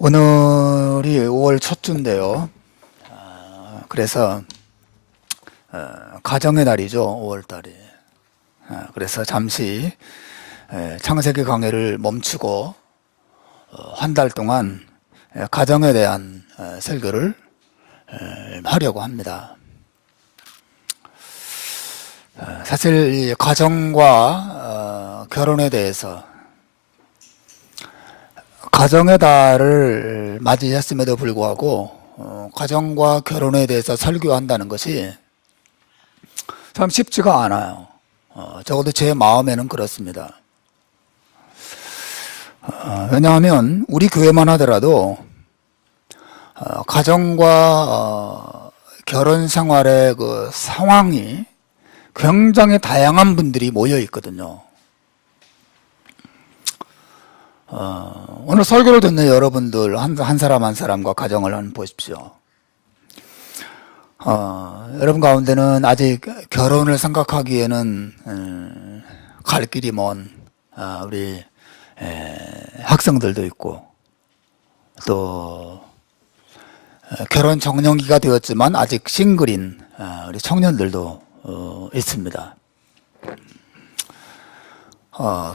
오늘이 5월 첫 주인데요. 그래서 가정의 날이죠. 5월 달이. 그래서 잠시 창세기 강의를 멈추고 한 달 동안 가정에 대한 설교를 하려고 합니다. 사실 이 가정과 결혼에 대해서 가정의 달을 맞이했음에도 불구하고 가정과 결혼에 대해서 설교한다는 것이 참 쉽지가 않아요. 적어도 제 마음에는 그렇습니다. 왜냐하면 우리 교회만 하더라도 가정과 결혼 생활의 그 상황이 굉장히 다양한 분들이 모여 있거든요. 오늘 설교를 듣는 여러분들 한 사람 한 사람과 가정을 한번 보십시오. 여러분 가운데는 아직 결혼을 생각하기에는 갈 길이 먼 우리 학생들도 있고, 또 결혼 적령기가 되었지만 아직 싱글인 우리 청년들도 있습니다.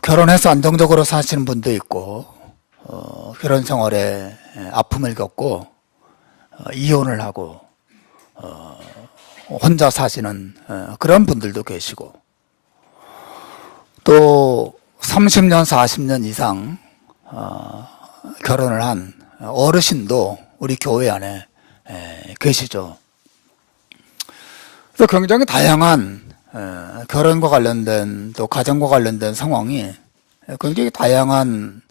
결혼해서 안정적으로 사시는 분도 있고, 결혼 생활에 아픔을 겪고 이혼을 하고 혼자 사시는 그런 분들도 계시고, 또 30년, 40년 이상 결혼을 한 어르신도 우리 교회 안에 계시죠. 그래서 굉장히 다양한 결혼과 관련된, 또 가정과 관련된 상황이 굉장히 다양한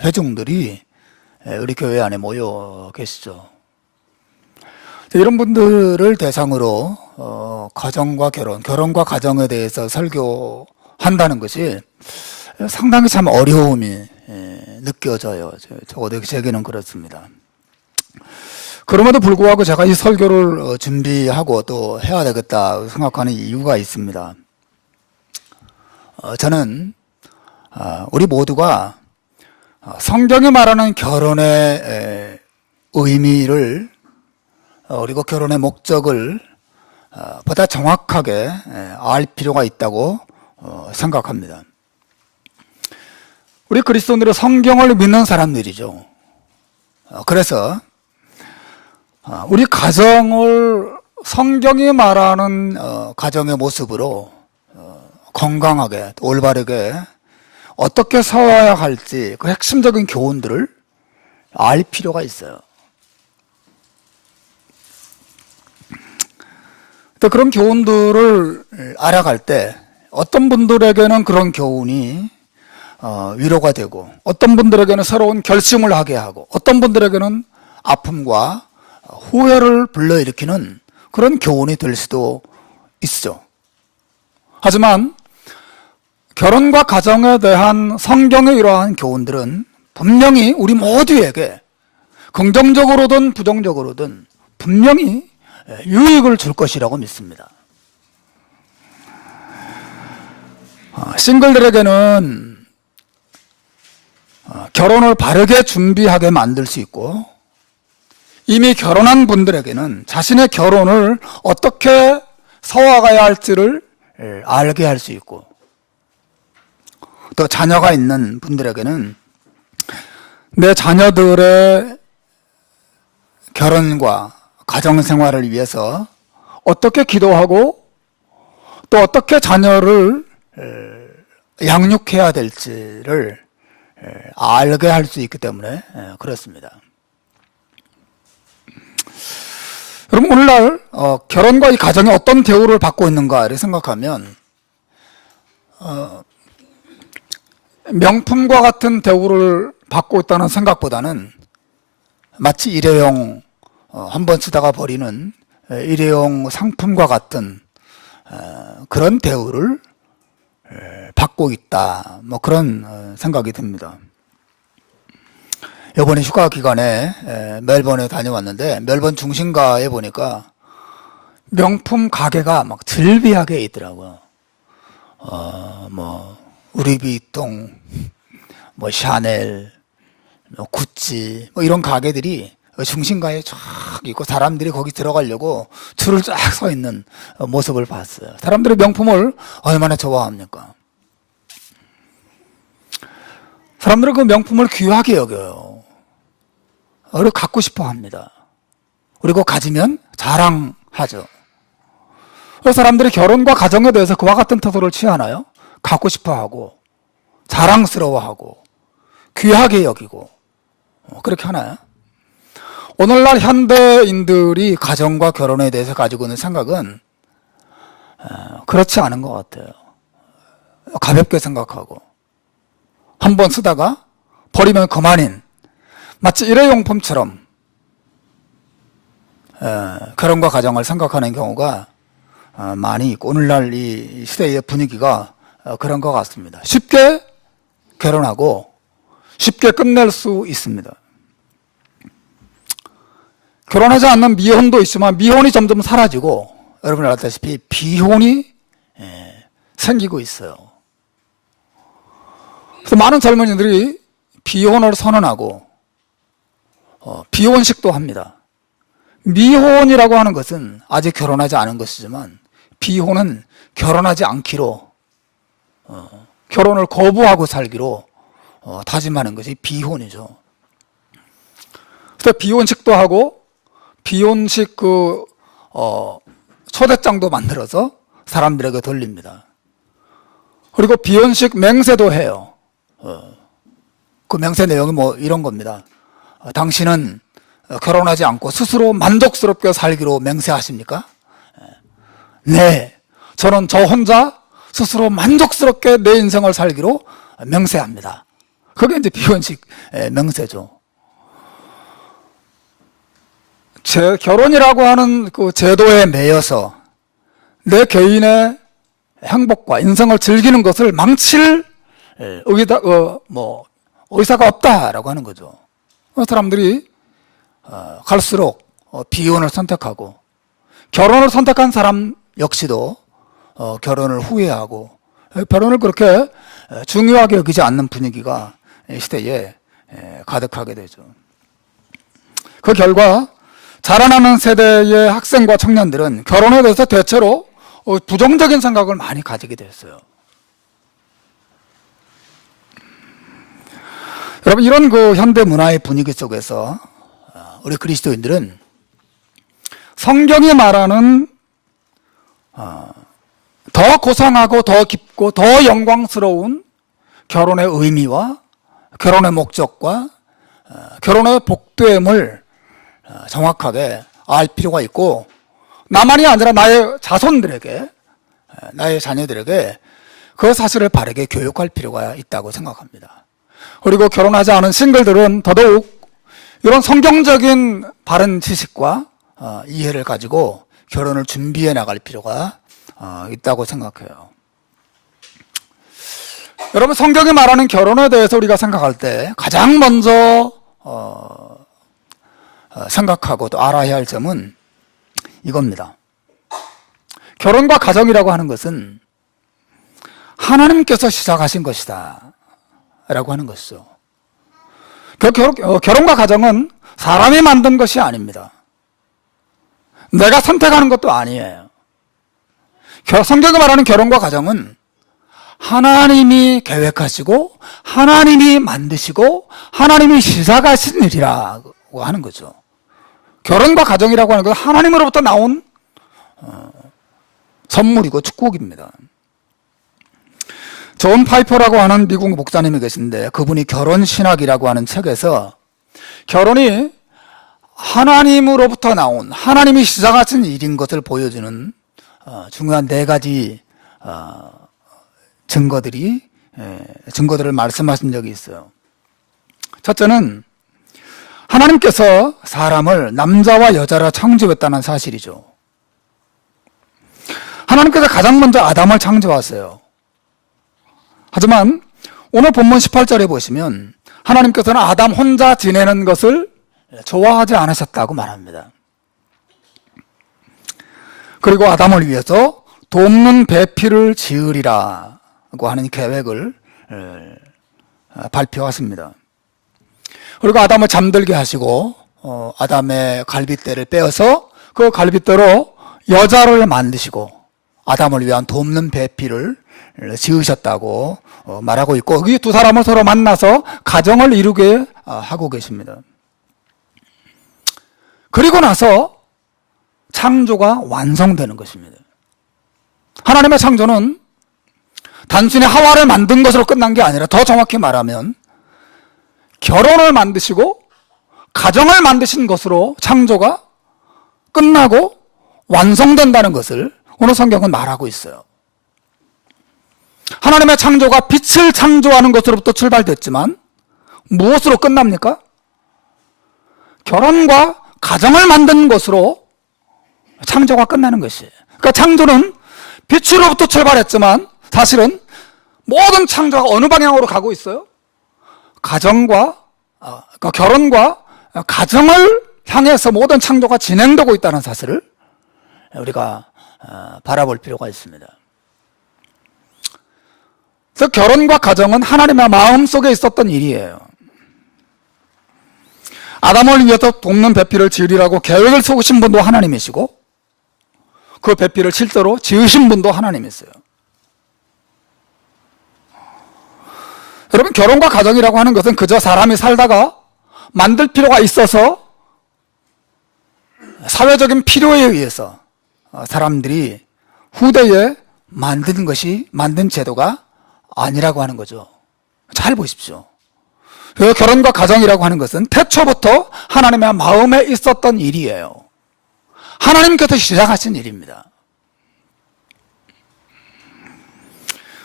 회중들이 우리 교회 안에 모여 계시죠. 이런 분들을 대상으로 가정과 결혼과 가정에 대해서 설교한다는 것이 상당히 참 어려움이 느껴져요. 적어도 제게는 그렇습니다. 그럼에도 불구하고 제가 이 설교를 준비하고 또 해야 되겠다 생각하는 이유가 있습니다. 저는 우리 모두가 성경이 말하는 결혼의 의미를, 그리고 결혼의 목적을 보다 정확하게 알 필요가 있다고 생각합니다. 우리 그리스도인들은 성경을 믿는 사람들이죠. 그래서 우리 가정을 성경이 말하는 가정의 모습으로 건강하게, 올바르게 어떻게 살아야 할지 그 핵심적인 교훈들을 알 필요가 있어요. 또 그런 교훈들을 알아갈 때 어떤 분들에게는 그런 교훈이 위로가 되고, 어떤 분들에게는 새로운 결심을 하게 하고, 어떤 분들에게는 아픔과 후회를 불러일으키는 그런 교훈이 될 수도 있죠. 하지만 결혼과 가정에 대한 성경의 이러한 교훈들은 분명히 우리 모두에게 긍정적으로든 부정적으로든 분명히 유익을 줄 것이라고 믿습니다. 싱글들에게는 결혼을 바르게 준비하게 만들 수 있고, 이미 결혼한 분들에게는 자신의 결혼을 어떻게 서와가야 할지를 알게 할 수 있고, 또 자녀가 있는 분들에게는 내 자녀들의 결혼과 가정생활을 위해서 어떻게 기도하고 또 어떻게 자녀를 양육해야 될지를 알게 할 수 있기 때문에 그렇습니다. 여러분, 오늘날 결혼과 이 가정이 어떤 대우를 받고 있는가를 생각하면 명품과 같은 대우를 받고 있다는 생각보다는 마치 일회용 한번 쓰다가 버리는 일회용 상품과 같은 그런 대우를 받고 있다, 뭐 그런 생각이 듭니다. 이번에 휴가 기간에 멜번에 다녀왔는데, 멜번 중심가에 보니까 명품 가게가 막 즐비하게 있더라고요. 뭐 루이비통, 뭐 샤넬, 구찌 뭐 이런 가게들이 중심가에 쫙 있고 사람들이 거기 들어가려고 줄을 쫙 서 있는 모습을 봤어요. 사람들이 명품을 얼마나 좋아합니까? 사람들은 그 명품을 귀하게 여겨요. 그리고 갖고 싶어 합니다. 그리고 가지면 자랑하죠. 사람들이 결혼과 가정에 대해서 그와 같은 태도를 취하나요? 갖고 싶어 하고, 자랑스러워하고, 귀하게 여기고, 그렇게 하나요? 오늘날 현대인들이 가정과 결혼에 대해서 가지고 있는 생각은 그렇지 않은 것 같아요. 가볍게 생각하고, 한번 쓰다가 버리면 그만인, 마치 일회용품처럼 결혼과 가정을 생각하는 경우가 많이 있고, 오늘날 이 시대의 분위기가 그런 것 같습니다. 쉽게 결혼하고 쉽게 끝낼 수 있습니다. 결혼하지 않는 미혼도 있지만 미혼이 점점 사라지고 여러분이 알다시피 비혼이 생기고 있어요. 그래서 많은 젊은이들이 비혼을 선언하고 비혼식도 합니다. 미혼이라고 하는 것은 아직 결혼하지 않은 것이지만 비혼은 결혼하지 않기로 결혼을 거부하고 살기로 다짐하는 것이 비혼이죠. 그래서 비혼식도 하고 비혼식 초대장도 만들어서 사람들에게 돌립니다. 그리고 비혼식 맹세도 해요. 그 맹세 내용이 뭐 이런 겁니다. 당신은 결혼하지 않고 스스로 만족스럽게 살기로 맹세하십니까? 네, 저는 저 혼자 스스로 만족스럽게 내 인생을 살기로 맹세합니다. 그게 이제 비혼식 맹세죠. 제 결혼이라고 하는 그 제도에 매여서 내 개인의 행복과 인생을 즐기는 것을 망칠 의사가 없다라고 하는 거죠. 사람들이 갈수록 비혼을 선택하고 결혼을 선택한 사람 역시도 결혼을 후회하고 결혼을 그렇게 중요하게 여기지 않는 분위기가 시대에 가득하게 되죠. 그 결과 자라나는 세대의 학생과 청년들은 결혼에 대해서 대체로 부정적인 생각을 많이 가지게 됐어요. 여러분, 이런 그 현대 문화의 분위기 속에서 우리 그리스도인들은 성경이 말하는 더 고상하고 더 깊고 더 영광스러운 결혼의 의미와 결혼의 목적과 결혼의 복됨을 정확하게 알 필요가 있고, 나만이 아니라 나의 자손들에게, 나의 자녀들에게 그 사실을 바르게 교육할 필요가 있다고 생각합니다. 그리고 결혼하지 않은 싱글들은 더더욱 이런 성경적인 바른 지식과 이해를 가지고 결혼을 준비해 나갈 필요가 있다고 생각해요. 여러분, 성경이 말하는 결혼에 대해서 우리가 생각할 때 가장 먼저 생각하고 또 알아야 할 점은 이겁니다. 결혼과 가정이라고 하는 것은 하나님께서 시작하신 것이다 라고 하는 것이죠. 결혼과 가정은 사람이 만든 것이 아닙니다. 내가 선택하는 것도 아니에요. 성경이 말하는 결혼과 가정은 하나님이 계획하시고 하나님이 만드시고 하나님이 시작하신 일이라고 하는 거죠. 결혼과 가정이라고 하는 건 하나님으로부터 나온 선물이고 축복입니다. 존 파이퍼라고 하는 미국 목사님이 계신데, 그분이 결혼신학이라고 하는 책에서 결혼이 하나님으로부터 나온, 하나님이 시작하신 일인 것을 보여주는 중요한 4가지 증거들을 말씀하신 적이 있어요. 첫째는 하나님께서 사람을 남자와 여자로 창조했다는 사실이죠. 하나님께서 가장 먼저 아담을 창조하세요. 하지만 오늘 본문 18절에 보시면 하나님께서는 아담 혼자 지내는 것을 좋아하지 않으셨다고 말합니다. 그리고 아담을 위해서 돕는 배필을 지으리라고 하는 계획을 발표하십니다. 그리고 아담을 잠들게 하시고 아담의 갈빗대를 빼어서 그 갈빗대로 여자를 만드시고 아담을 위한 돕는 배필을 지으셨다고 말하고 있고, 이 두 사람을 서로 만나서 가정을 이루게 하고 계십니다. 그리고 나서 창조가 완성되는 것입니다. 하나님의 창조는 단순히 하와를 만든 것으로 끝난 게 아니라 더 정확히 말하면 결혼을 만드시고 가정을 만드신 것으로 창조가 끝나고 완성된다는 것을 오늘 성경은 말하고 있어요. 하나님의 창조가 빛을 창조하는 것으로부터 출발됐지만 무엇으로 끝납니까? 결혼과 가정을 만드는 것으로 창조가 끝나는 것이에요. 그러니까 창조는 빛으로부터 출발했지만 사실은 모든 창조가 어느 방향으로 가고 있어요? 그러니까 결혼과 가정을 향해서 모든 창조가 진행되고 있다는 사실을 우리가 바라볼 필요가 있습니다. 그래서 결혼과 가정은 하나님의 마음속에 있었던 일이에요. 아담을 위해서 돕는 배필을 지으리라고 계획을 세우신 분도 하나님이시고 그 배필을 실제로 지으신 분도 하나님이세요. 여러분, 결혼과 가정이라고 하는 것은 그저 사람이 살다가 만들 필요가 있어서 사회적인 필요에 의해서 사람들이 후대에 만든 제도가 아니라고 하는 거죠. 잘 보십시오. 결혼과 가정이라고 하는 것은 태초부터 하나님의 마음에 있었던 일이에요. 하나님께서 시작하신 일입니다.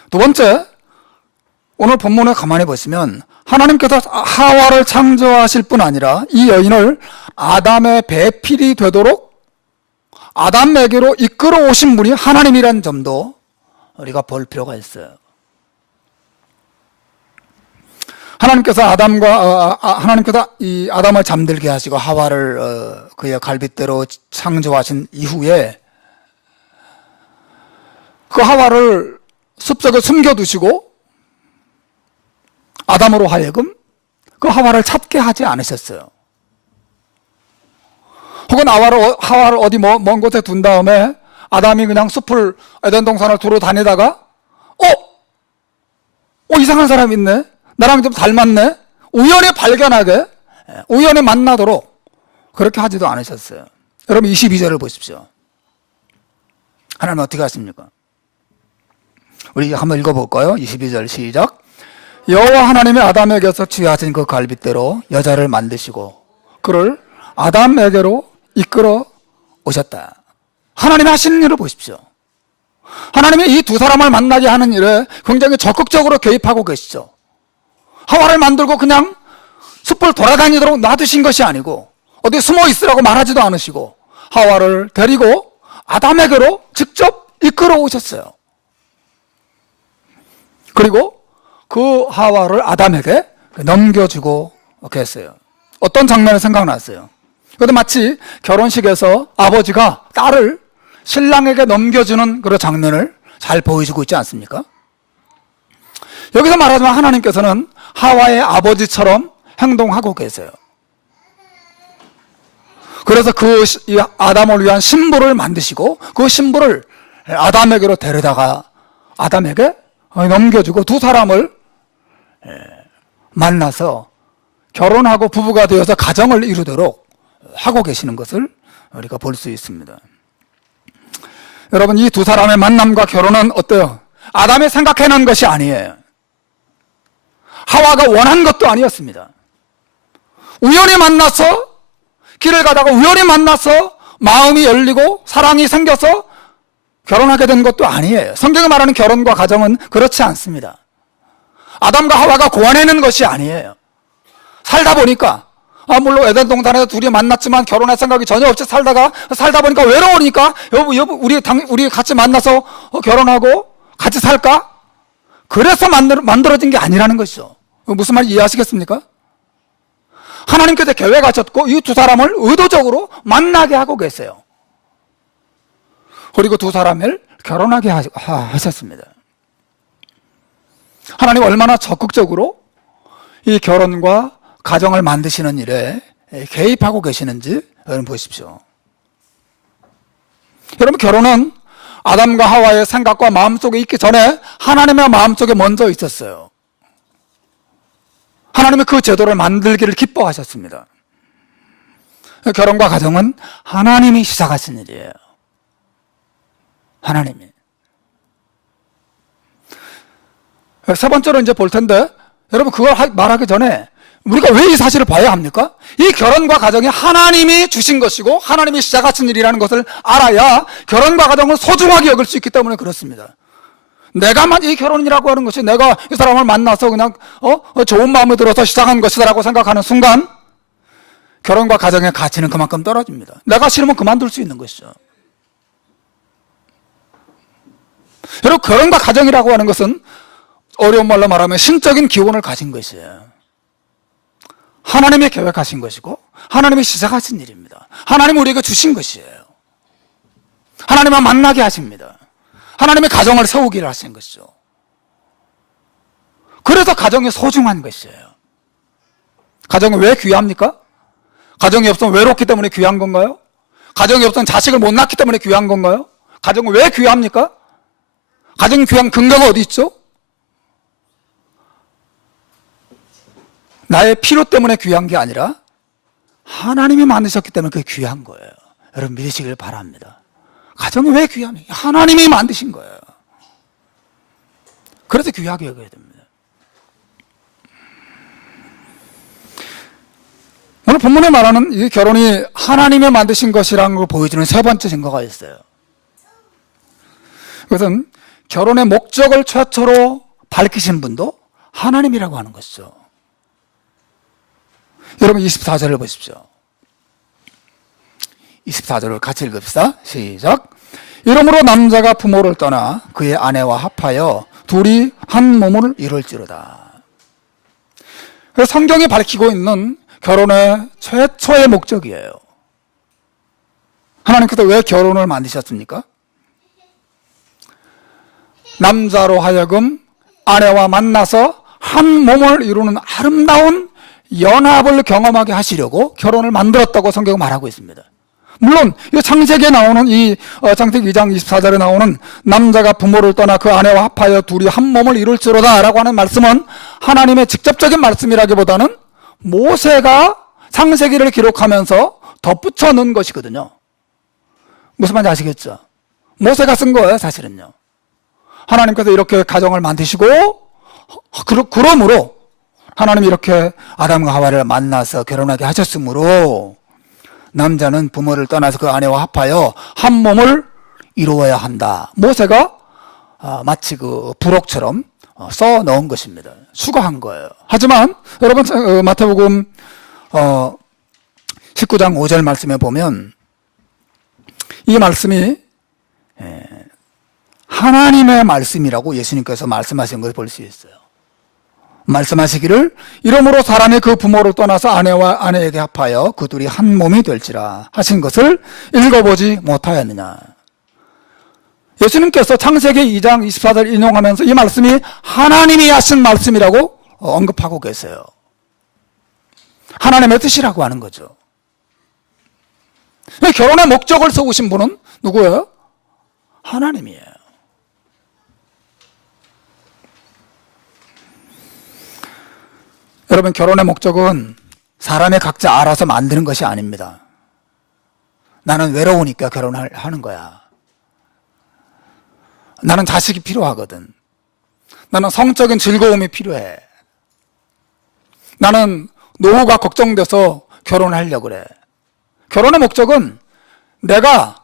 두 번째, 오늘 본문을 가만히 보시면 하나님께서 하와를 창조하실 뿐 아니라 이 여인을 아담의 배필이 되도록 아담에게로 이끌어 오신 분이 하나님이라는 점도 우리가 볼 필요가 있어요. 하나님께서 이 아담을 잠들게 하시고 하와를 그의 갈빗대로 창조하신 이후에 그 하와를 숲속에 숨겨두시고 아담으로 하여금 그 하와를 찾게 하지 않으셨어요. 혹은 하와를 어디 먼 곳에 둔 다음에 아담이 그냥 숲을 에덴 동산을 두루 다니다가 이상한 사람 있네, 나랑 좀 닮았네, 우연히 발견하게, 우연히 만나도록 그렇게 하지도 않으셨어요. 여러분 22절을 보십시오. 하나님 어떻게 하십니까? 우리 한번 읽어볼까요? 22절 시작. 여호와 하나님이 아담에게서 취하신 그 갈빗대로 여자를 만드시고 그를 아담에게로 이끌어 오셨다. 하나님이 하시는 일을 보십시오. 하나님이 이 두 사람을 만나게 하는 일에 굉장히 적극적으로 개입하고 계시죠. 하와를 만들고 그냥 숲을 돌아다니도록 놔두신 것이 아니고 어디 숨어 있으라고 말하지도 않으시고 하와를 데리고 아담에게로 직접 이끌어 오셨어요. 그리고 그 하와를 아담에게 넘겨주고 계세요. 어떤 장면이 생각났어요? 그것도 마치 결혼식에서 아버지가 딸을 신랑에게 넘겨주는 그런 장면을 잘 보여주고 있지 않습니까? 여기서 말하자면 하나님께서는 하와의 아버지처럼 행동하고 계세요. 그래서 이 아담을 위한 신부를 만드시고 그 신부를 아담에게로 데려다가 아담에게 넘겨주고 두 사람을 만나서 결혼하고 부부가 되어서 가정을 이루도록 하고 계시는 것을 우리가 볼 수 있습니다. 여러분, 이 두 사람의 만남과 결혼은 어때요? 아담이 생각해낸 것이 아니에요. 하와가 원한 것도 아니었습니다. 우연히 만나서 길을 가다가 우연히 만나서 마음이 열리고 사랑이 생겨서 결혼하게 된 것도 아니에요. 성경이 말하는 결혼과 가정은 그렇지 않습니다. 아담과 하와가 고안해낸 것이 아니에요. 살다 보니까 물론 에덴 동산에서 둘이 만났지만 결혼할 생각이 전혀 없이 살다 보니까 외로우니까 여보 우리 같이 만나서 결혼하고 같이 살까? 그래서 만들어진 게 아니라는 것이죠. 무슨 말인지 이해하시겠습니까? 하나님께서 계획하셨고 이 두 사람을 의도적으로 만나게 하고 계세요. 그리고 두 사람을 결혼하게 하셨습니다. 하나님 얼마나 적극적으로 이 결혼과 가정을 만드시는 일에 개입하고 계시는지 여러분 보십시오. 여러분, 결혼은 아담과 하와의 생각과 마음속에 있기 전에 하나님의 마음속에 먼저 있었어요. 하나님이 그 제도를 만들기를 기뻐하셨습니다. 결혼과 가정은 하나님이 시작하신 일이에요. 하나님이. 세 번째로 이제 볼 텐데, 여러분, 그걸 말하기 전에 우리가 왜 이 사실을 봐야 합니까? 이 결혼과 가정이 하나님이 주신 것이고 하나님이 시작하신 일이라는 것을 알아야 결혼과 가정을 소중하게 여길 수 있기 때문에 그렇습니다. 내가만 이 결혼이라고 하는 것이 내가 이 사람을 만나서 그냥 좋은 마음이 들어서 시작한 것이다라고 생각하는 순간 결혼과 가정의 가치는 그만큼 떨어집니다. 내가 싫으면 그만둘 수 있는 것이죠. 여러분, 결혼과 가정이라고 하는 것은 어려운 말로 말하면 신적인 기원을 가진 것이에요. 하나님이 계획하신 것이고 하나님이 시작하신 일입니다. 하나님이 우리에게 주신 것이에요. 하나님과 만나게 하십니다. 하나님의 가정을 세우기를 하신 것이죠. 그래서 가정이 소중한 것이에요. 가정이 왜 귀합니까? 가정이 없으면 외롭기 때문에 귀한 건가요? 가정이 없으면 자식을 못 낳기 때문에 귀한 건가요? 가정이 왜 귀합니까? 가정이 귀한 근거가 어디 있죠? 나의 필요 때문에 귀한 게 아니라 하나님이 만드셨기 때문에 그게 귀한 거예요. 여러분, 믿으시길 바랍니다. 가정이 왜 귀합니까? 하나님이 만드신 거예요. 그래서 귀하게 여겨야 됩니다. 오늘 본문에 말하는 이 결혼이 하나님이 만드신 것이라는 걸 보여주는 세 번째 증거가 있어요. 그것은 결혼의 목적을 최초로 밝히신 분도 하나님이라고 하는 것이죠. 여러분, 24절을 보십시오. 24절을 같이 읽읍시다. 시작. 이러므로 남자가 부모를 떠나 그의 아내와 합하여 둘이 한 몸을 이룰지로다. 성경이 밝히고 있는 결혼의 최초의 목적이에요. 하나님께서 왜 결혼을 만드셨습니까? 남자로 하여금 아내와 만나서 한 몸을 이루는 아름다운 연합을 경험하게 하시려고 결혼을 만들었다고 성경은 말하고 있습니다. 물론 창세기에 나오는 창세기 2장 24절에 나오는 남자가 부모를 떠나 그 아내와 합하여 둘이 한 몸을 이룰지로다 라고 하는 말씀은 하나님의 직접적인 말씀이라기보다는 모세가 창세기를 기록하면서 덧붙여 넣은 것이거든요. 무슨 말인지 아시겠죠? 모세가 쓴 거예요, 사실은요. 하나님께서 이렇게 가정을 만드시고 그러므로 하나님이 이렇게 아담과 하와를 만나서 결혼하게 하셨으므로 남자는 부모를 떠나서 그 아내와 합하여 한 몸을 이루어야 한다. 모세가 마치 그 부록처럼 써 넣은 것입니다. 추가한 거예요. 하지만 여러분, 마태복음 19장 5절 말씀에 보면 이 말씀이 하나님의 말씀이라고 예수님께서 말씀하신 것을 볼 수 있어요. 말씀하시기를 이러므로 사람이 그 부모를 떠나서 아내와 아내에게 합하여 그 둘이 한 몸이 될지라 하신 것을 읽어보지 못하였느냐. 예수님께서 창세기 2장 24절 인용하면서 이 말씀이 하나님이 하신 말씀이라고 언급하고 계세요. 하나님의 뜻이라고 하는 거죠. 결혼의 목적을 세우신 분은 누구예요? 하나님이에요. 여러분, 결혼의 목적은 사람이 각자 알아서 만드는 것이 아닙니다. 나는 외로우니까 결혼을 하는 거야. 나는 자식이 필요하거든. 나는 성적인 즐거움이 필요해. 나는 노후가 걱정돼서 결혼하려고 그래. 결혼의 목적은 내가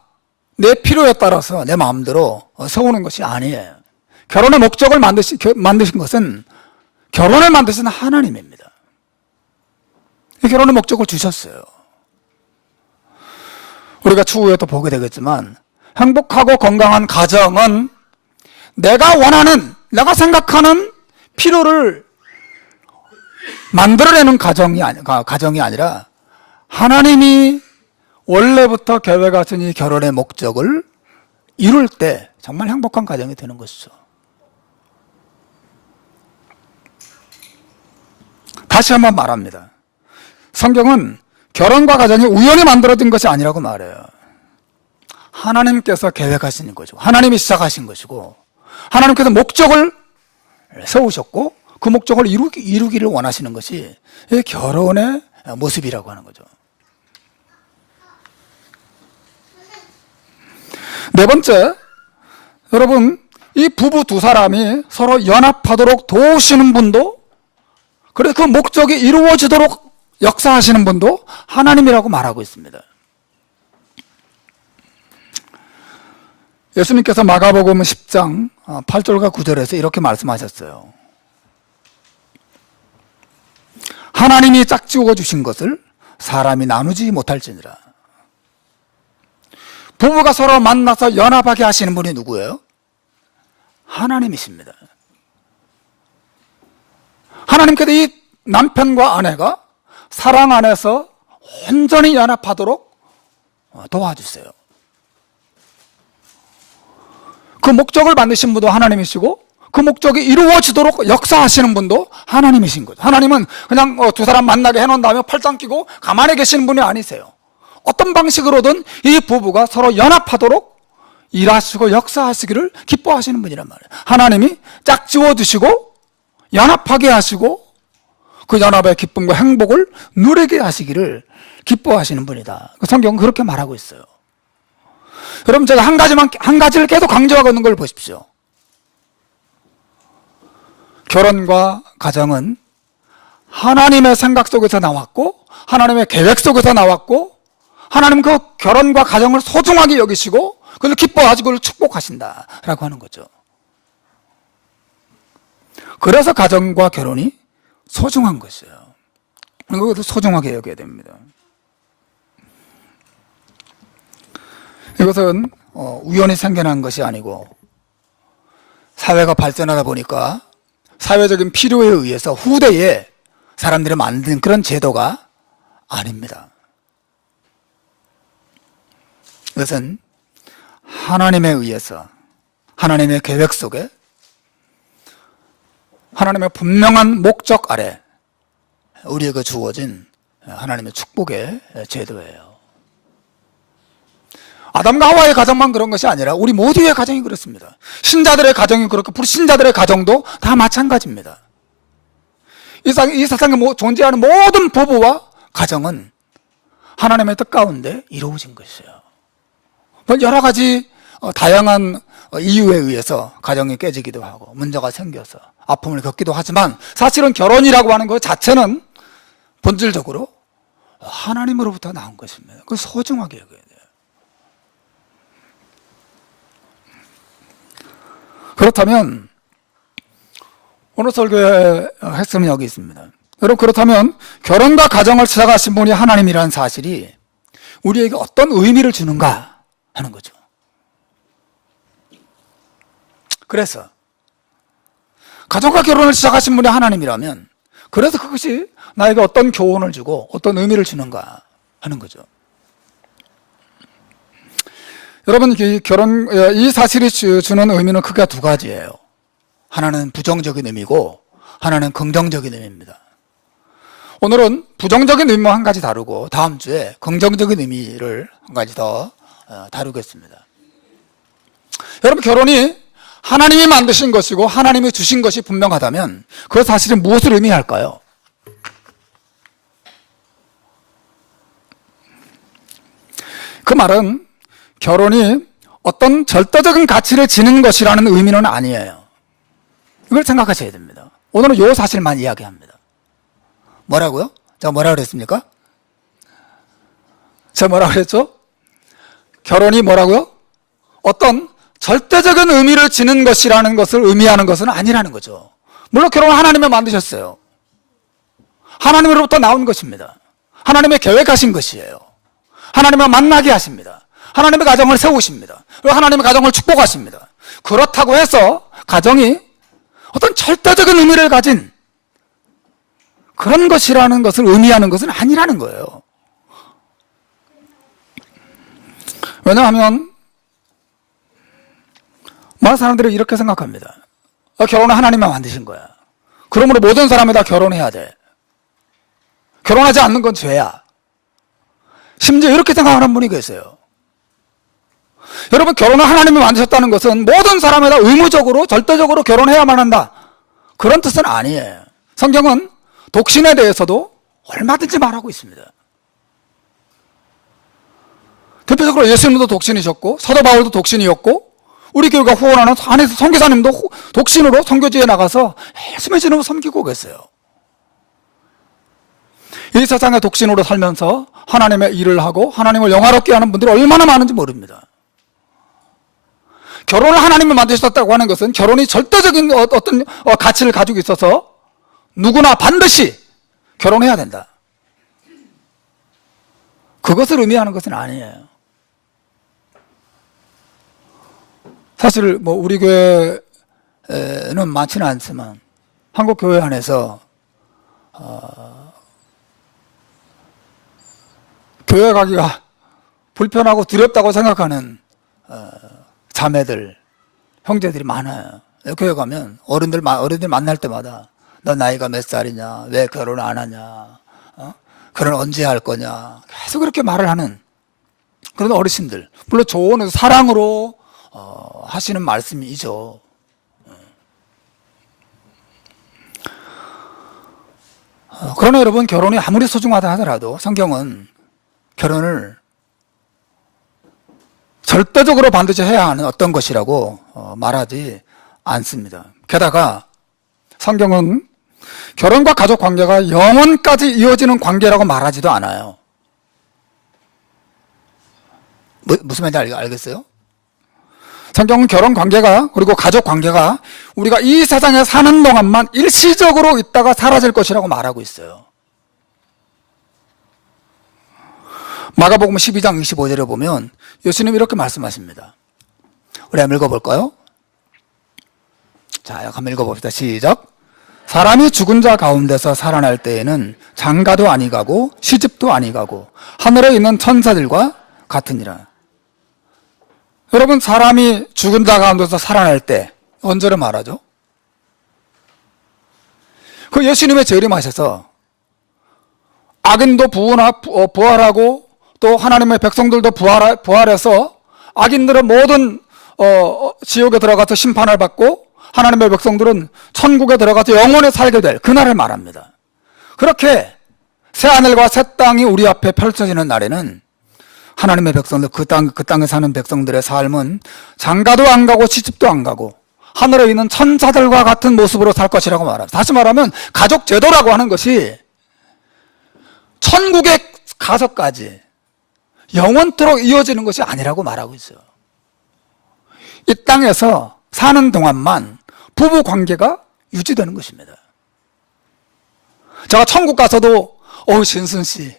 내 필요에 따라서 내 마음대로 세우는 것이 아니에요. 결혼의 목적을 만드신 것은 결혼을 만드신 하나님입니다. 결혼의 목적을 주셨어요. 우리가 추후에 또 보게 되겠지만 행복하고 건강한 가정은 내가 원하는, 내가 생각하는 필요를 만들어내는 가정이 아니라 하나님이 원래부터 계획하신 이 결혼의 목적을 이룰 때 정말 행복한 가정이 되는 것이죠. 다시 한번 말합니다. 성경은 결혼과 가정이 우연히 만들어진 것이 아니라고 말해요. 하나님께서 계획하신 것이고 하나님이 시작하신 것이고 하나님께서 목적을 세우셨고 그 목적을 이루기를 원하시는 것이 결혼의 모습이라고 하는 거죠. 네 번째, 여러분, 이 부부 두 사람이 서로 연합하도록 도우시는 분도, 그래서 그 목적이 이루어지도록 역사하시는 분도 하나님이라고 말하고 있습니다. 예수님께서 마가복음 10장 8절과 9절에서 이렇게 말씀하셨어요. 하나님이 짝지어 주신 것을 사람이 나누지 못할지니라. 부부가 서로 만나서 연합하게 하시는 분이 누구예요? 하나님이십니다. 하나님께서 이 남편과 아내가 사랑 안에서 온전히 연합하도록 도와주세요. 그 목적을 만드신 분도 하나님이시고 그 목적이 이루어지도록 역사하시는 분도 하나님이신 거죠. 하나님은 그냥 두 사람 만나게 해놓은 다음에 팔짱 끼고 가만히 계시는 분이 아니세요. 어떤 방식으로든 이 부부가 서로 연합하도록 일하시고 역사하시기를 기뻐하시는 분이란 말이에요. 하나님이 짝지어 주시고 연합하게 하시고 그 연합의 기쁨과 행복을 누리게 하시기를 기뻐하시는 분이다. 성경은 그렇게 말하고 있어요. 여러분, 제가 한 가지를 계속 강조하고 있는 걸 보십시오. 결혼과 가정은 하나님의 생각 속에서 나왔고 하나님의 계획 속에서 나왔고 하나님 그 결혼과 가정을 소중하게 여기시고 그걸 기뻐하시고 그걸 축복하신다라고 하는 거죠. 그래서 가정과 결혼이 소중한 것이에요. 그것도 소중하게 여겨야 됩니다. 이것은 우연히 생겨난 것이 아니고 사회가 발전하다 보니까 사회적인 필요에 의해서 후대에 사람들이 만든 그런 제도가 아닙니다. 이것은 하나님에 의해서 하나님의 계획 속에 하나님의 분명한 목적 아래 우리에게 주어진 하나님의 축복의 제도예요. 아담과 하와의 가정만 그런 것이 아니라 우리 모두의 가정이 그렇습니다. 신자들의 가정이 그렇고 불신자들의 가정도 다 마찬가지입니다. 이 세상에 존재하는 모든 부부와 가정은 하나님의 뜻 가운데 이루어진 것이에요. 여러 가지 다양한 이유에 의해서 가정이 깨지기도 하고 문제가 생겨서 아픔을 겪기도 하지만 사실은 결혼이라고 하는 것 자체는 본질적으로 하나님으로부터 나온 것입니다. 그걸 소중하게 여겨야 돼요. 그렇다면 오늘 설교의 핵심은 여기 있습니다. 여러분, 그렇다면 결혼과 가정을 시작하신 분이 하나님이라는 사실이 우리에게 어떤 의미를 주는가 하는 거죠. 그래서 가정과 결혼을 시작하신 분이 하나님이라면 그래서 그것이 나에게 어떤 교훈을 주고 어떤 의미를 주는가 하는 거죠. 여러분, 이 사실이 주는 의미는 크게 두 가지예요. 하나는 부정적인 의미고 하나는 긍정적인 의미입니다. 오늘은 부정적인 의미만 한 가지 다루고 다음 주에 긍정적인 의미를 한 가지 더 다루겠습니다. 여러분, 결혼이 하나님이 만드신 것이고 하나님이 주신 것이 분명하다면 그 사실은 무엇을 의미할까요? 그 말은 결혼이 어떤 절대적인 가치를 지닌 것이라는 의미는 아니에요. 이걸 생각하셔야 됩니다. 오늘은 이 사실만 이야기합니다. 뭐라고요? 제가 뭐라 그랬습니까? 제가 뭐라 그랬죠? 결혼이 뭐라고요? 어떤 절대적인 의미를 지닌 것이라는 것을 의미하는 것은 아니라는 거죠. 물론 결혼은 하나님이 만드셨어요. 하나님으로부터 나온 것입니다. 하나님의 계획하신 것이에요. 하나님을 만나게 하십니다. 하나님의 가정을 세우십니다. 그리고 하나님의 가정을 축복하십니다. 그렇다고 해서 가정이 어떤 절대적인 의미를 가진 그런 것이라는 것을 의미하는 것은 아니라는 거예요. 왜냐하면 많은 사람들이 이렇게 생각합니다. 결혼은 하나님만 만드신 거야. 그러므로 모든 사람이 다 결혼해야 돼. 결혼하지 않는 건 죄야. 심지어 이렇게 생각하는 분이 계세요. 여러분, 결혼을 하나님이 만드셨다는 것은 모든 사람에 다 의무적으로 절대적으로 결혼해야만 한다, 그런 뜻은 아니에요. 성경은 독신에 대해서도 얼마든지 말하고 있습니다. 대표적으로 예수님도 독신이셨고 사도 바울도 독신이었고 우리 교회가 후원하는 안에서 선교사님도 독신으로 선교지에 나가서 열심히 주님을 섬기고 계세요. 이 세상에 독신으로 살면서 하나님의 일을 하고 하나님을 영화롭게 하는 분들이 얼마나 많은지 모릅니다. 결혼을 하나님이 만드셨다고 하는 것은 결혼이 절대적인 어떤 가치를 가지고 있어서 누구나 반드시 결혼해야 된다, 그것을 의미하는 것은 아니에요. 사실 우리 교회는 많지는 않지만 한국 교회 안에서 교회 가기가 불편하고 두렵다고 생각하는 자매들, 형제들이 많아요. 교회 가면 어른들 만날 때마다 너 나이가 몇 살이냐, 왜 결혼 안 하냐, 결혼 언제 할 거냐, 계속 그렇게 말을 하는 그런 어르신들, 물론 좋은 사랑으로 하시는 말씀이죠. 그러나 여러분, 결혼이 아무리 소중하다 하더라도 성경은 결혼을 절대적으로 반드시 해야 하는 어떤 것이라고 말하지 않습니다. 게다가 성경은 결혼과 가족 관계가 영원까지 이어지는 관계라고 말하지도 않아요. 무슨 말인지 알겠어요? 성경은 결혼 관계가, 그리고 가족 관계가 우리가 이 세상에 사는 동안만 일시적으로 있다가 사라질 것이라고 말하고 있어요. 마가복음 12장 25절에 보면 예수님이 이렇게 말씀하십니다. 우리 한번 읽어볼까요? 자, 한번 읽어봅시다. 시작. 사람이 죽은 자 가운데서 살아날 때에는 장가도 아니 가고 시집도 아니 가고 하늘에 있는 천사들과 같으니라. 여러분, 사람이 죽은 자 가운데서 살아날 때 언제를 말하죠? 그 예수님의 재림하셔서 악인도 부활하고 또 하나님의 백성들도 부활해서 악인들은 모든 지옥에 들어가서 심판을 받고 하나님의 백성들은 천국에 들어가서 영원히 살게 될 그날을 말합니다. 그렇게 새하늘과 새 땅이 우리 앞에 펼쳐지는 날에는 하나님의 백성들, 그 땅에 사는 백성들의 삶은 장가도 안 가고 시집도 안 가고 하늘에 있는 천사들과 같은 모습으로 살 것이라고 말합니다. 다시 말하면 가족 제도라고 하는 것이 천국에 가서까지 영원토록 이어지는 것이 아니라고 말하고 있어요. 이 땅에서 사는 동안만 부부 관계가 유지되는 것입니다. 제가 천국 가서도 신순 씨,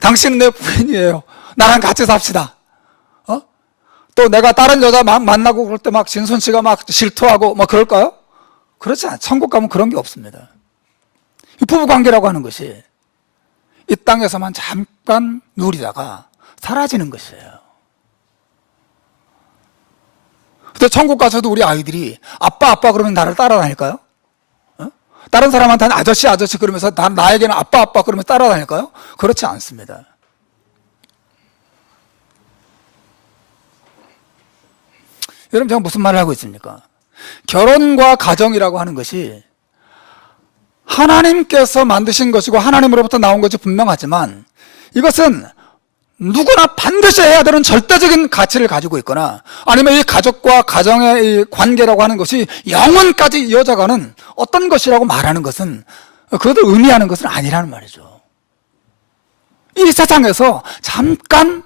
당신은 내 부인이에요. 나랑 같이 삽시다. 또 내가 다른 여자 만나고 그럴 때 막 진순 씨가 막 질투하고 막 그럴까요? 그렇지 않아요. 천국 가면 그런 게 없습니다. 이 부부 관계라고 하는 것이 이 땅에서만 잠깐 누리다가 사라지는 것이에요. 근데 천국 가서도 우리 아이들이 아빠 그러면 나를 따라다닐까요? 다른 사람한테는 아저씨 그러면서 나에게는 아빠 그러면서 따라다닐까요? 그렇지 않습니다. 여러분, 제가 무슨 말을 하고 있습니까? 결혼과 가정이라고 하는 것이 하나님께서 만드신 것이고 하나님으로부터 나온 것이 분명하지만 이것은 누구나 반드시 해야 되는 절대적인 가치를 가지고 있거나 아니면 이 가족과 가정의 이 관계라고 하는 것이 영원까지 이어져가는 어떤 것이라고 말하는 것은 그것을 의미하는 것은 아니라는 말이죠. 이 세상에서 잠깐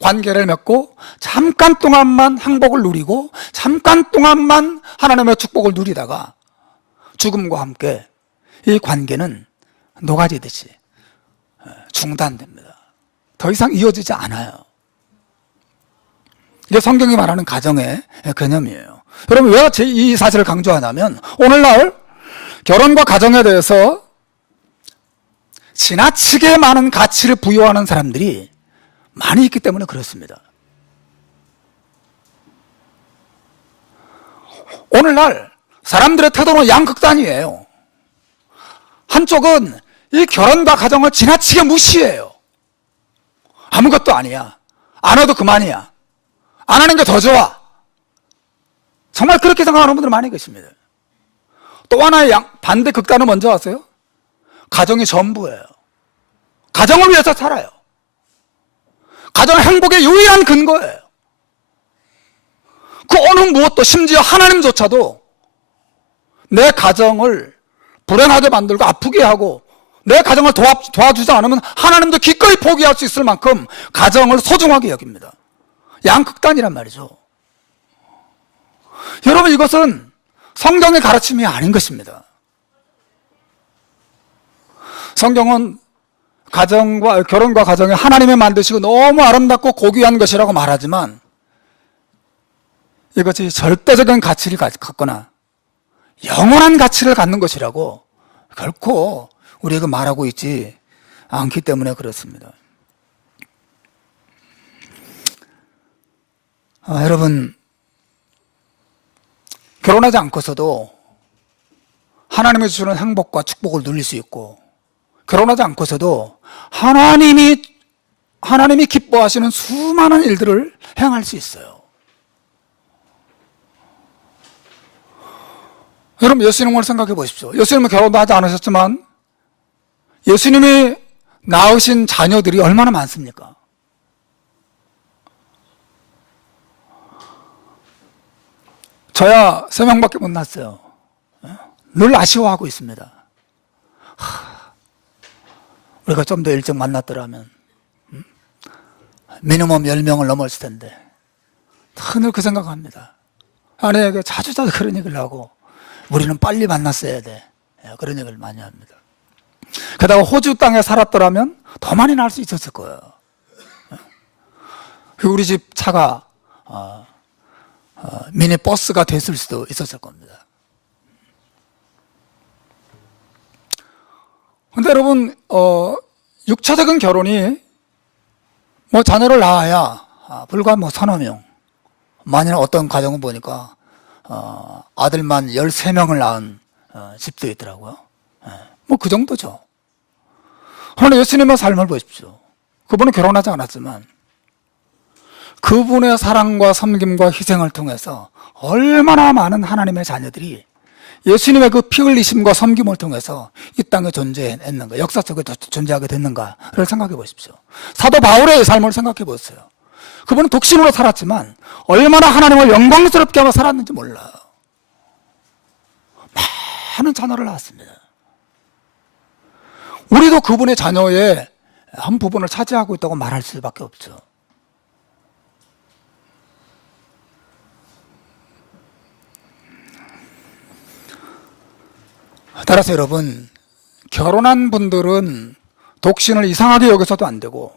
관계를 맺고 잠깐 동안만 행복을 누리고 잠깐 동안만 하나님의 축복을 누리다가 죽음과 함께 이 관계는 녹아지듯이 중단됩니다. 더 이상 이어지지 않아요. 이게 성경이 말하는 가정의 개념이에요. 여러분, 왜 이 사실을 강조하냐면 오늘날 결혼과 가정에 대해서 지나치게 많은 가치를 부여하는 사람들이 많이 있기 때문에 그렇습니다. 오늘날 사람들의 태도는 양극단이에요. 한쪽은 이 결혼과 가정을 지나치게 무시해요. 아무것도 아니야. 안 해도 그만이야. 안 하는 게 더 좋아. 정말 그렇게 생각하는 분들 많이 계십니다. 또 하나의 반대 극단은 뭔지 아세요? 가정이 전부예요. 가정을 위해서 살아요. 가정은 행복의 유일한 근거예요. 그 어느 무엇도, 심지어 하나님조차도 내 가정을 불행하게 만들고 아프게 하고 내 가정을 도와주지 않으면 하나님도 기꺼이 포기할 수 있을 만큼 가정을 소중하게 여깁니다. 양극단이란 말이죠. 여러분, 이것은 성경의 가르침이 아닌 것입니다. 성경은 결혼과 가정이 하나님이 만드시고 너무 아름답고 고귀한 것이라고 말하지만 이것이 절대적인 가치를 갖거나 영원한 가치를 갖는 것이라고 결코 우리에게 말하고 있지 않기 때문에 그렇습니다. 여러분, 결혼하지 않고서도 하나님이 주시는 행복과 축복을 누릴 수 있고, 결혼하지 않고서도 하나님이 기뻐하시는 수많은 일들을 행할 수 있어요. 여러분, 예수님을 생각해 보십시오. 예수님은 결혼도 하지 않으셨지만 예수님이 낳으신 자녀들이 얼마나 많습니까? 저야 3명밖에 못 낳았어요. 늘 아쉬워하고 있습니다. 우리가 좀 더 일찍 만났더라면 미니멈 10명을 넘었을 텐데 늘 그 생각합니다. 아내에게 자주 그런 얘기를 하고 우리는 빨리 만났어야 돼. 그런 얘기를 많이 합니다. 게다가 호주 땅에 살았더라면 더 많이 날 수 있었을 거예요. 우리 집 차가 미니버스가 됐을 수도 있었을 겁니다. 근데 여러분, 육체적인 결혼이 자녀를 낳아야 불과 서너 명, 만일 어떤 가정은 보니까 아들만 13명을 낳은 집도 있더라고요. 그 정도죠. 그런데 예수님의 삶을 보십시오. 그분은 결혼하지 않았지만 그분의 사랑과 섬김과 희생을 통해서 얼마나 많은 하나님의 자녀들이 예수님의 그 피 흘리심과 섬김을 통해서 이 땅에 존재했는가, 역사 속에 존재하게 됐는가를 생각해 보십시오. 사도 바울의 삶을 생각해 보세요. 그분은 독신으로 살았지만 얼마나 하나님을 영광스럽게 하며 살았는지 몰라요. 많은 자녀를 낳았습니다. 우리도 그분의 자녀의 한 부분을 차지하고 있다고 말할 수밖에 없죠. 따라서 여러분, 결혼한 분들은 독신을 이상하게 여겨서도 안 되고,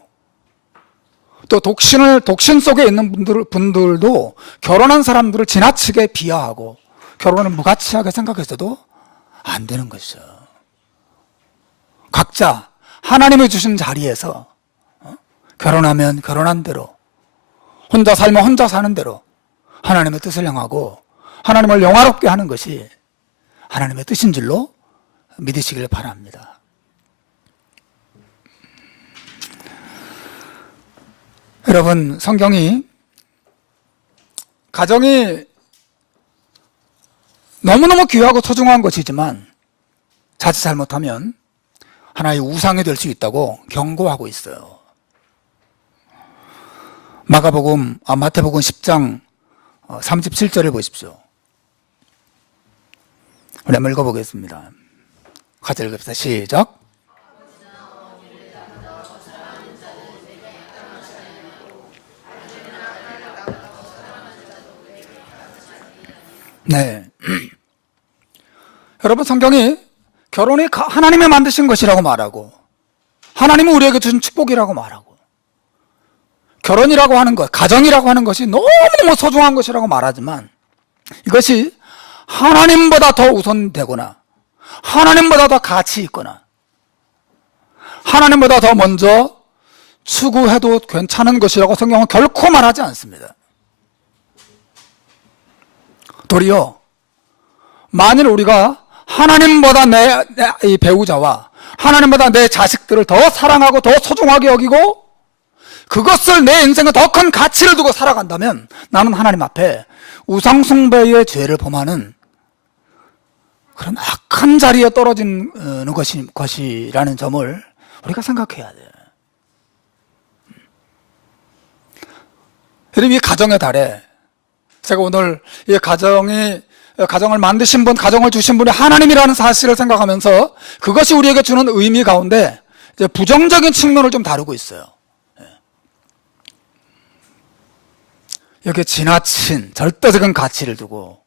또 독신 속에 있는 분들도 결혼한 사람들을 지나치게 비하하고 결혼을 무가치하게 생각해서도 안 되는 것이죠. 각자 하나님이 주신 자리에서 결혼하면 결혼한 대로, 혼자 살면 혼자 사는 대로 하나님의 뜻을 행하고 하나님을 영화롭게 하는 것이 하나님의 뜻인 줄로 믿으시길 바랍니다. 여러분, 성경이 가정이 너무너무 귀하고 소중한 것이지만 자칫 잘못하면 하나의 우상이 될 수 있다고 경고하고 있어요. 마태복음 10장 37절을 보십시오. 우리 한번 읽어보겠습니다. 같이 읽읍시다. 시작. 네. 여러분, 성경이 결혼이 하나님이 만드신 것이라고 말하고 하나님이 우리에게 주신 축복이라고 말하고 결혼이라고 하는 것, 가정이라고 하는 것이 너무너무 소중한 것이라고 말하지만 이것이 하나님보다 더 우선되거나 하나님보다 더 가치 있거나 하나님보다 더 먼저 추구해도 괜찮은 것이라고 성경은 결코 말하지 않습니다. 도리어 만일 우리가 하나님보다 이 배우자와 하나님보다 내 자식들을 더 사랑하고 더 소중하게 여기고 그것을 내 인생에 더 큰 가치를 두고 살아간다면 나는 하나님 앞에 우상숭배의 죄를 범하는 그런 악한 자리에 떨어지는 것이라는 점을 우리가 생각해야 돼요. 여러분, 이 가정의 달에 제가 오늘 이 가정을 만드신 분, 가정을 주신 분이 하나님이라는 사실을 생각하면서 그것이 우리에게 주는 의미 가운데 이제 부정적인 측면을 좀 다루고 있어요. 여기에 지나친 절대적인 가치를 두고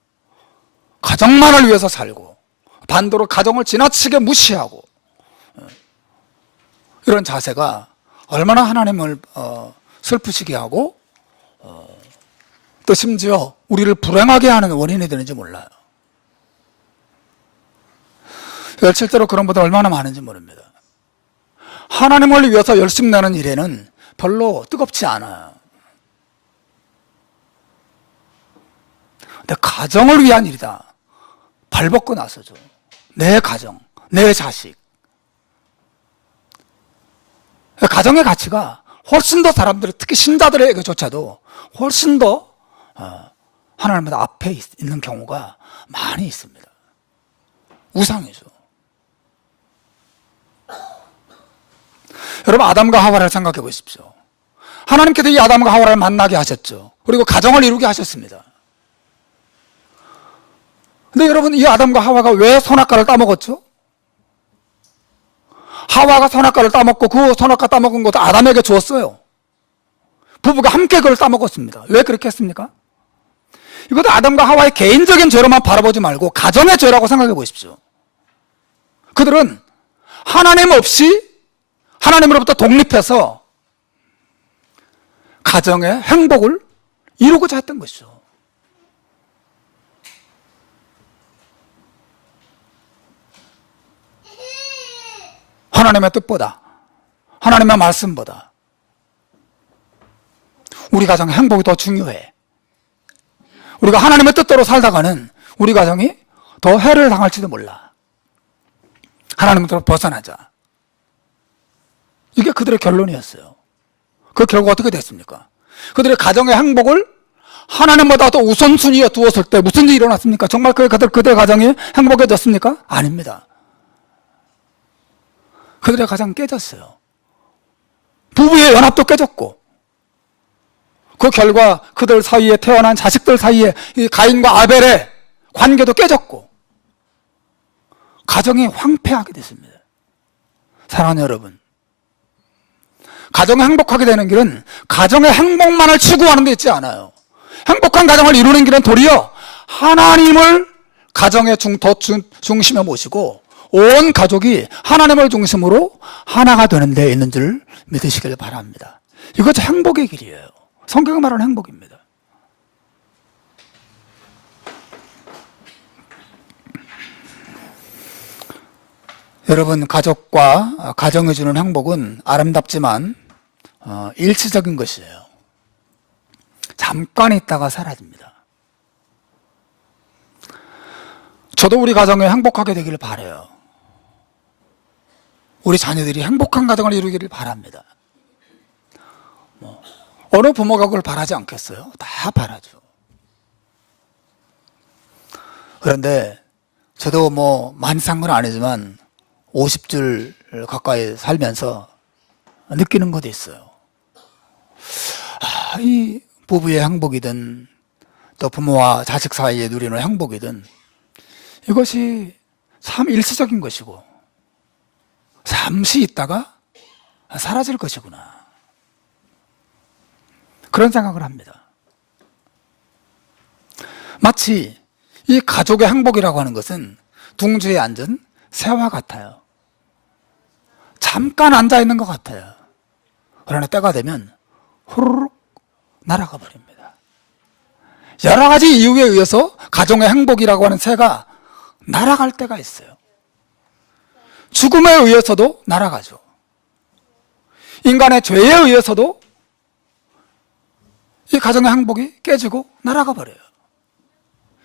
가정만을 위해서 살고 반대로 가정을 지나치게 무시하고 이런 자세가 얼마나 하나님을 슬프시게 하고 또 심지어 우리를 불행하게 하는 원인이 되는지 몰라요. 실제로 그런 분들 얼마나 많은지 모릅니다. 하나님을 위해서 열심히 나는 일에는 별로 뜨겁지 않아요. 근데 가정을 위한 일이다. 발벗고 나서죠. 내 가정, 내 자식. 가정의 가치가 훨씬 더 사람들, 특히 신자들에게조차도 훨씬 더 하나님보다 앞에 있는 경우가 많이 있습니다. 우상이죠. 여러분, 아담과 하와를 생각해 보십시오. 하나님께서 이 아담과 하와를 만나게 하셨죠. 그리고 가정을 이루게 하셨습니다. 근데 여러분, 이 아담과 하와가 왜 선악과를 따먹었죠? 하와가 선악과를 따먹고 그 선악과 따먹은 것도 아담에게 주었어요. 부부가 함께 그걸 따먹었습니다. 왜 그렇게 했습니까? 이것도 아담과 하와의 개인적인 죄로만 바라보지 말고 가정의 죄라고 생각해 보십시오. 그들은 하나님 없이 하나님으로부터 독립해서 가정의 행복을 이루고자 했던 것이죠. 하나님의 뜻보다, 하나님의 말씀보다 우리 가정의 행복이 더 중요해. 우리가 하나님의 뜻대로 살다가는 우리 가정이 더 해를 당할지도 몰라. 하나님으로부터 벗어나자. 이게 그들의 결론이었어요. 그 결과가 어떻게 됐습니까? 그들의 가정의 행복을 하나님보다 더 우선순위에 두었을 때 무슨 일이 일어났습니까? 정말 그들 가정이 행복해졌습니까? 아닙니다. 그들의 가정이 깨졌어요. 부부의 연합도 깨졌고 그 결과 그들 사이에 태어난 자식들 사이에 이 가인과 아벨의 관계도 깨졌고 가정이 황폐하게 됐습니다. 사랑하는 여러분, 가정이 행복하게 되는 길은 가정의 행복만을 추구하는 데 있지 않아요. 행복한 가정을 이루는 길은 도리어 하나님을 가정의 중심에 모시고 온 가족이 하나님을 중심으로 하나가 되는 데 있는 줄 믿으시길 바랍니다. 이것이 행복의 길이에요. 성경이 말하는 행복입니다. 여러분, 가족과 가정이 주는 행복은 아름답지만 일시적인 것이에요. 잠깐 있다가 사라집니다. 저도 우리 가정이 행복하게 되기를 바라요. 우리 자녀들이 행복한 가정을 이루기를 바랍니다. 어느 부모가 그걸 바라지 않겠어요? 다 바라죠. 그런데 저도 많이 산 건 아니지만 50줄 가까이 살면서 느끼는 것도 있어요. 이 부부의 행복이든 또 부모와 자식 사이에 누리는 행복이든 이것이 참 일시적인 것이고 잠시 있다가 사라질 것이구나. 그런 생각을 합니다. 마치 이 가족의 행복이라고 하는 것은 둥지에 앉은 새와 같아요. 잠깐 앉아있는 것 같아요. 그러나 때가 되면 후루룩 날아가 버립니다. 여러 가지 이유에 의해서 가정의 행복이라고 하는 새가 날아갈 때가 있어요. 죽음에 의해서도 날아가죠. 인간의 죄에 의해서도 이 가정의 행복이 깨지고 날아가 버려요.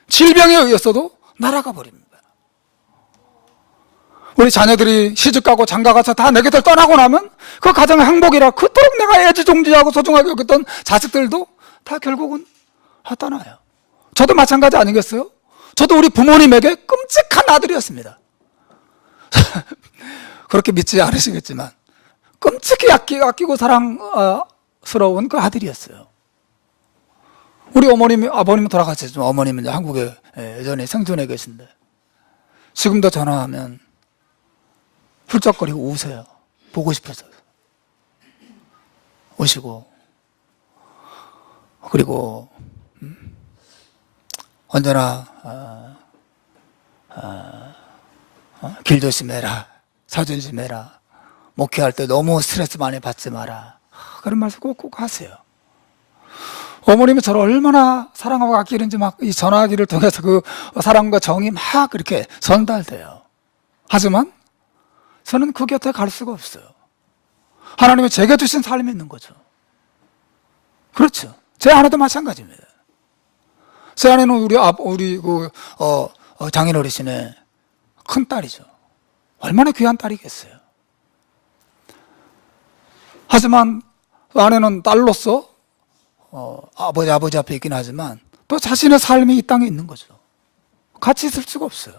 질병에 의해서도 날아가 버립니다. 우리 자녀들이 시집가고 장가가서 다 내 곁을 떠나고 나면 그 가정의 행복이라 그토록 내가 애지중지하고 소중하게 여겼던 자식들도 다 결국은 다 떠나요. 저도 마찬가지 아니겠어요? 저도 우리 부모님에게 끔찍한 아들이었습니다. 그렇게 믿지 않으시겠지만 끔찍히 아끼고 사랑스러운 그 아들이었어요. 우리 아버님은 돌아가셨지만 어머님은 이제 한국에 예전에 생존해 계신데 지금도 전화하면 훌쩍거리고 우세요. 보고 싶어서 오시고, 그리고 언제나 길 조심해라, 자존심해라, 목회할 때 너무 스트레스 많이 받지 마라, 그런 말씀 꼭 하세요. 어머님이 저를 얼마나 사랑하고 아끼는지 막 이 전화기를 통해서 그 사랑과 정이 막 그렇게 전달돼요. 하지만 저는 그 곁에 갈 수가 없어요. 하나님이 제게 주신 삶이 있는 거죠. 그렇죠. 제 아내도 마찬가지입니다. 제 아내는 우리 장인어르신의 큰 딸이죠. 얼마나 귀한 딸이겠어요. 하지만 아내는 딸로서 아버지 앞에 있긴 하지만 또 자신의 삶이 이 땅에 있는 거죠. 같이 있을 수가 없어요.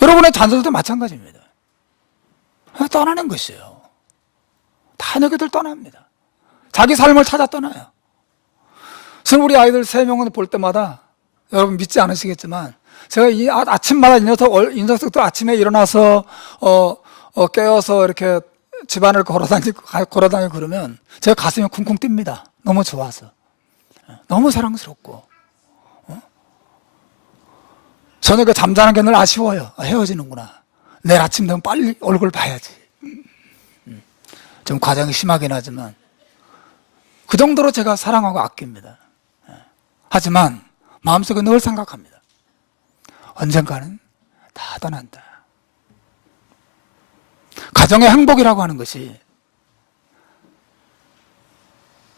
여러분의 자녀들도 마찬가지입니다. 떠나는 것이에요. 다 내 곁을 떠납니다. 자기 삶을 찾아 떠나요. 저는 우리 아이들 3명을 볼 때마다, 여러분 믿지 않으시겠지만 제가 이 아침마다 이 녀석들 아침에 일어나서 깨어서 이렇게 집안을 걸어다니고 그러면 제가 가슴이 쿵쿵 뜁니다. 너무 좋아서, 너무 사랑스럽고, 저녁에 잠자는 게 늘 아쉬워요. 헤어지는구나. 내일 아침 되면 빨리 얼굴 봐야지. 좀 과장이 심하긴 하지만 그 정도로 제가 사랑하고 아낍니다. 하지만 마음속에 늘 생각합니다. 언젠가는 다 떠난다. 가정의 행복이라고 하는 것이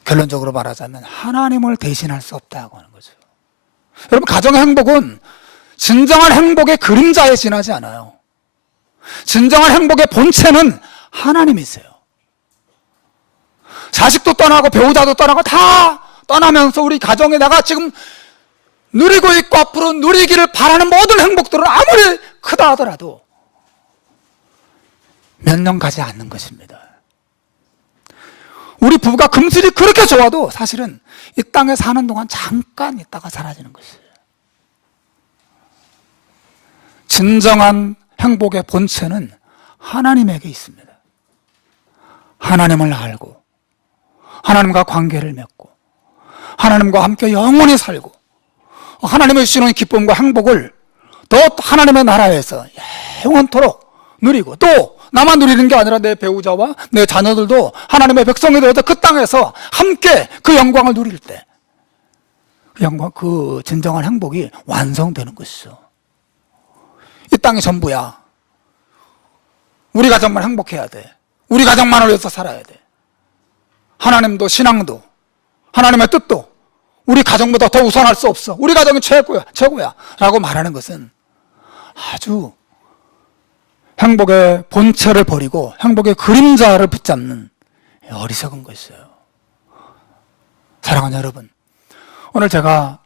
결론적으로 말하자면 하나님을 대신할 수 없다고 하는 거죠. 여러분, 가정의 행복은 진정한 행복의 그림자에 지나지 않아요. 진정한 행복의 본체는 하나님이세요. 자식도 떠나고 배우자도 떠나고 다 떠나면서 우리 가정에 내가 지금 누리고 있고 앞으로 누리기를 바라는 모든 행복들은 아무리 크다 하더라도 몇 년 가지 않는 것입니다. 우리 부부가 금슬이 그렇게 좋아도 사실은 이 땅에 사는 동안 잠깐 있다가 사라지는 것이에요. 진정한 행복의 본체는 하나님에게 있습니다. 하나님을 알고 하나님과 관계를 맺고 하나님과 함께 영원히 살고 하나님의 주시는 기쁨과 행복을 더 하나님의 나라에서 영원토록 누리고, 또 나만 누리는 게 아니라 내 배우자와 내 자녀들도 하나님의 백성이 되어서 그 땅에서 함께 그 영광을 누릴 때 그 영광, 그 진정한 행복이 완성되는 것이죠. 이 땅이 전부야. 우리 가정만 행복해야 돼. 우리 가정만을 위해서 살아야 돼. 하나님도 신앙도 하나님의 뜻도 우리 가정보다 더 우선할 수 없어. 우리 가정이 최고야 라고 말하는 것은 아주 행복의 본체를 버리고 행복의 그림자를 붙잡는 어리석은 것이에요. 사랑하는 여러분, 오늘 제가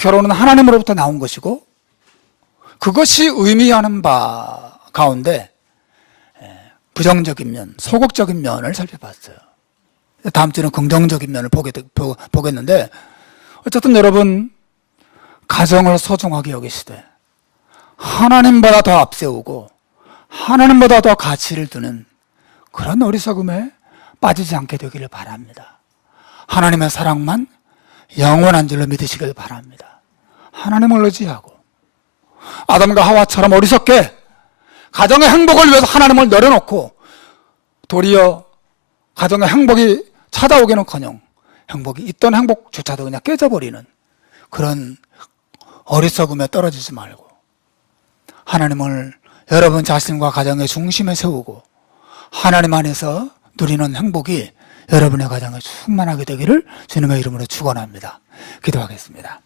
결혼은 하나님으로부터 나온 것이고 그것이 의미하는 바 가운데 부정적인 면, 소극적인 면을 살펴봤어요. 다음 주는 긍정적인 면을 보겠는데, 어쨌든 여러분, 가정을 소중하게 여기시되 하나님보다 더 앞세우고 하나님보다 더 가치를 두는 그런 어리석음에 빠지지 않게 되기를 바랍니다. 하나님의 사랑만 영원한 줄로 믿으시길 바랍니다. 하나님을 의지하고 아담과 하와처럼 어리석게 가정의 행복을 위해서 하나님을 내려놓고 도리어 가정의 행복이 찾아오기는커녕 행복이 있던 행복조차도 그냥 깨져버리는 그런 어리석음에 떨어지지 말고 하나님을 여러분 자신과 가정의 중심에 세우고 하나님 안에서 누리는 행복이 여러분의 가정에 충만하게 되기를 주님의 이름으로 축원합니다. 기도하겠습니다.